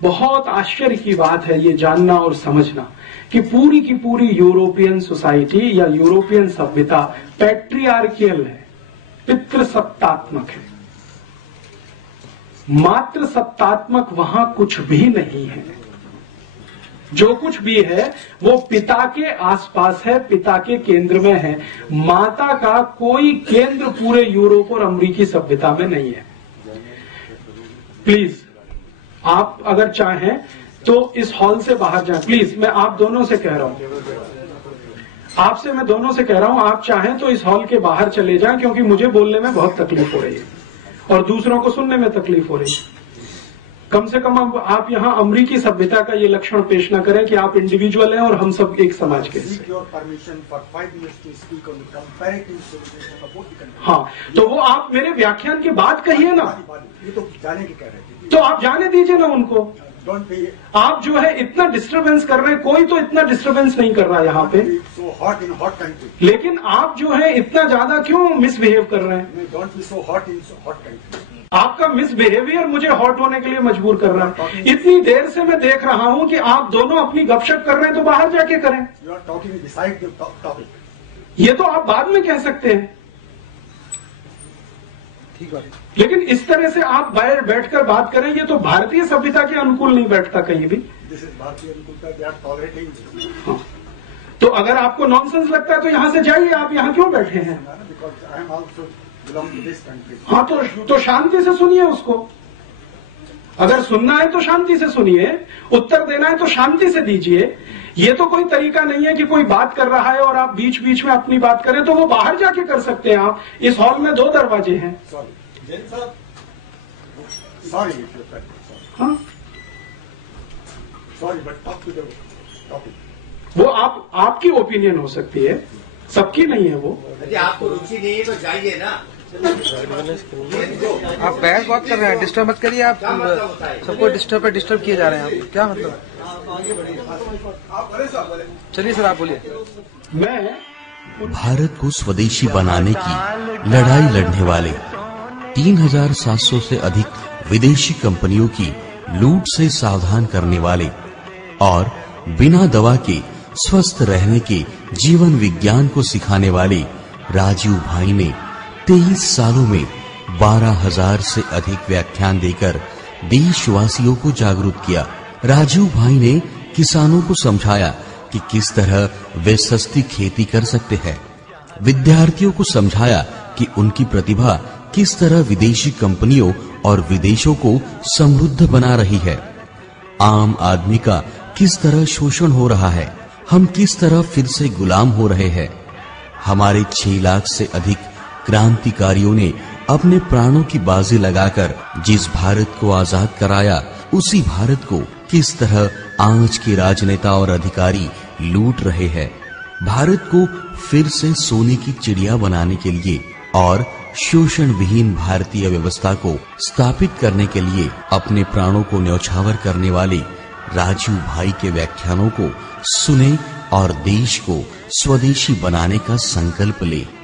बहुत आश्चर्य की बात है ये जानना और समझना कि पूरी की पूरी यूरोपियन सोसाइटी या यूरोपियन सभ्यता पैट्रियार्कियल है, पितृसत्तात्मक है। मात्र सत्तात्मक वहां कुछ भी नहीं है। जो कुछ भी है वो पिता के आसपास है, पिता के केंद्र में है। माता का कोई केंद्र पूरे यूरोप और अमेरिकी सभ्यता में नहीं है। प्लीज आप अगर चाहें तो इस हॉल से बाहर जाएं। प्लीज मैं आप दोनों से कह रहा हूं, आपसे मैं दोनों से कह रहा हूं, आप चाहें तो इस हॉल के बाहर चले जाएं, क्योंकि मुझे बोलने में बहुत तकलीफ हो रही है और दूसरों को सुनने में तकलीफ हो रही है। कम से कम आप यहाँ अमेरिकी सभ्यता का ये लक्षण पेश ना करें कि आप इंडिविजुअल हैं और हम सब एक समाज के हैं। हाँ, तो वो आप मेरे व्याख्यान के बाद कहिए ना, तो आप जाने दीजिए ना उनको। आप जो है इतना डिस्टरबेंस कर रहे हैं, कोई तो इतना डिस्टरबेंस नहीं कर रहा है यहाँ पे, लेकिन आप जो है इतना ज्यादा क्यों मिसबिहेव कर रहे हैं? आपका मिसबिहेवियर मुझे हॉट होने के लिए मजबूर कर रहा है। इतनी देर से मैं देख रहा हूं कि आप दोनों अपनी गपशप कर रहे हैं, तो बाहर जाके करें। ये तो आप बाद में कह सकते हैं, ठीक है, लेकिन इस तरह से आप बाहर बैठकर बात करें, ये तो भारतीय सभ्यता के अनुकूल नहीं बैठता कहीं भी। हाँ। तो अगर आपको नॉनसेंस लगता है तो यहां से जाइए, आप यहां क्यों बैठे हैं? हाँ, तो शांति से सुनिए उसको। अगर सुनना है तो शांति से सुनिए, उत्तर देना है तो शांति से दीजिए। ये तो कोई तरीका नहीं है कि कोई बात कर रहा है और आप बीच बीच में अपनी बात करें, तो वो बाहर जाके कर सकते हैं। आप इस हॉल में 2 दरवाजे हैं। हाँ, वो आपकी ओपिनियन हो सकती है, सबकी नहीं है वो। आपको रुचि नहीं है तो जाइए ना। आप बहस बात कर रहे हैं, डिस्टर्ब मत करिए। आप सबको डिस्टर्ब किए जा रहे हैं। आप क्या मतलब? चलिए सर, आप बोलिए। भारत को स्वदेशी बनाने की लड़ाई लड़ने वाले 3700 से अधिक विदेशी कंपनियों की लूट से सावधान करने वाले और बिना दवा के स्वस्थ रहने के जीवन विज्ञान को सिखाने वाले राजीव भाई ने 23 सालों में 12,000 से अधिक व्याख्यान देकर देशवासियों को जागरूक किया। राजीव भाई ने किसानों को समझाया कि किस तरह वे सस्ती खेती कर सकते हैं। विद्यार्थियों को समझाया कि उनकी प्रतिभा किस तरह विदेशी कंपनियों और विदेशों को समृद्ध बना रही है। आम आदमी का किस तरह शोषण हो रहा है, हम किस तरह फिर से गुलाम हो रहे हैं। हमारे 6 लाख से अधिक क्रांतिकारियों ने अपने प्राणों की बाजी लगाकर जिस भारत को आजाद कराया, उसी भारत को किस तरह आज के राजनेता और अधिकारी लूट रहे हैं। भारत को फिर से सोने की चिड़िया बनाने के लिए और शोषण विहीन भारतीय व्यवस्था को स्थापित करने के लिए अपने प्राणों को न्यौछावर करने वाले राजीव भाई के व्याख्यानों को सुने और देश को स्वदेशी बनाने का संकल्प ले।